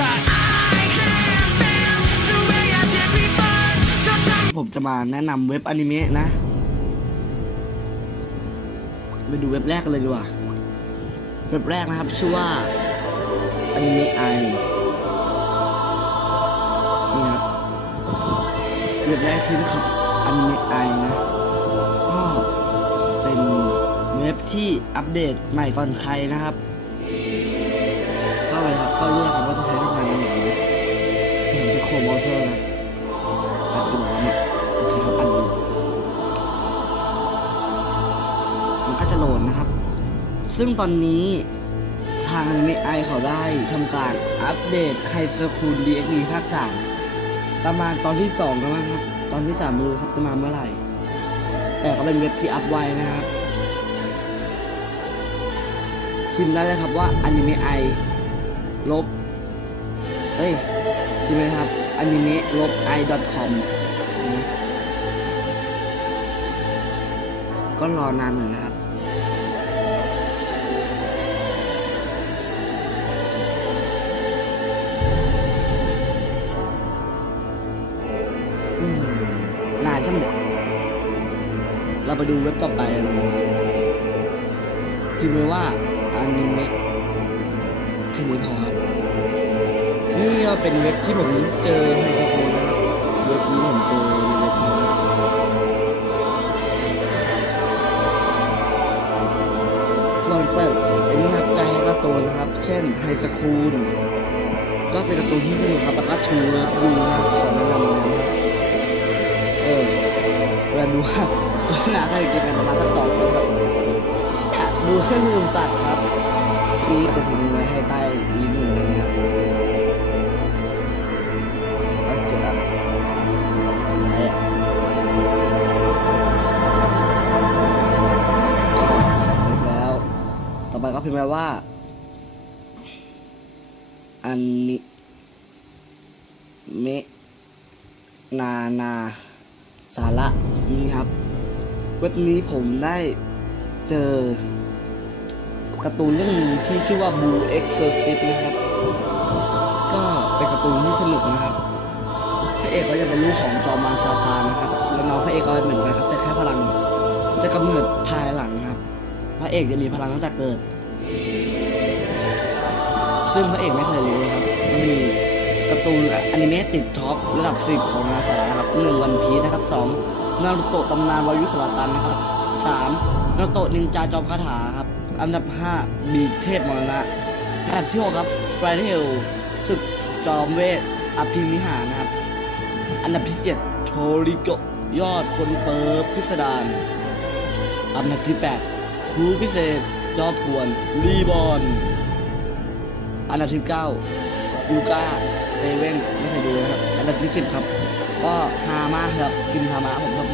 that ผมจะมาแนะนำเว็บอนิเมะนะ ไปดูเว็บแรกกันเลยดีกว่า เว็บแรกนะครับ ชื่อว่าอนิเมะไอนี่ครับ เว็บแรกชื่อนะครับอนิเมะไอนะก็เป็นเว็บที่อัปเดตใหม่ก่อนใครนะครับ เข้าไปครับ ก็เลือกครับว่าจะใช้ ถึงจะโมเบราว์เซอร์นะอัดดูเนี่ยโอเครับอัดดูมันก็จะโหลดนะครับ ซึ่งตอนนี้ทางอนิเมะไอเขาได้ทำการอัปเดตไฮสคูลดีเอ็กดีภาคสามประมาณตอนที่สองแล้วมั้งครับ ตอนที่สามไม่รู้ครับจะมาเมื่อไหร่ แต่ก็เป็นเว็บที่อัพไว้นะครับพิมพ์ได้เลยครับว่าอนิเมะไอลบเฮ้ยพิมพ์เลยครับ anime ลบ i com นะก็รอนานหน่อยนะครับ นานช่ำเด็ดเราไปดูเว็บต่อไปเลยพิมพ์ว่า anime แค่นี้พอครับ ก็เป็นเว็บที่ผมเจอไฮกระโปนนะครับเว็บนี้ผมเจอในเว็บนี้ควรเปิดไอ้นี่ครับใจให้กร์ตูนนะครับ เช่นไฮสคูลก็เป็นการ์ตูนที่สนุกครับแล้วก็ทูเลิฟยูนะครับขอแนะนำอันนั้นครับเออเวลาดูว่าก็น่าจะเก็บกันมาณสักสองชั่วโมครับเชี่ยดูให้ลืมตัดครับนี่จะทิ้งไว้ให้ใต้ลิง ก็พิมพ์ไปว่า อันนี้เมนานาสาระนี่ครับ เว็บนี้ผมได้เจอการ์ตูนเรื่องหนึงที่ชื่อว่า Blue Exorcist นะครับ ก็เป็นการ์ตูนที่สนุกนะครับ พระเอกก็จะเป็นลูกของจอมาซาตานนะครับ แล้วน้องพระเอกก็เหมือนกันครับ จะแค่พลัง จะกำเนิดภายหลังครับ พระเอกจะมีพลังตั้งแต่เกิด ซึ่งพระเอกไม่เคยรู้เลยครับ มันจะมีการ์ตูนอนิเมะติดท็อประดับสิบของนาสาครับหนึ่งวันพีนะครับสองนารุโตะตำนานวายุสลาตันนะครับสามนารุโตะนินจาจอมคาถาครับ อันดับห้าบีเทพมรณะอันดับที่หกครับไฟเทลศึกจอมเวทอภินิหารนะครับ อันดับที่เจ็ดโทริโกยอดคนเปิบพิสดารอันดับที่แปดครูพิเศษ จอมป่วนรีบอน อันดับที่เก้ายูกาเซเว่นไม่เคยดูนะครับ อันดับที่สิบครับ ก็ฮามากครับกินฮามะผมครับ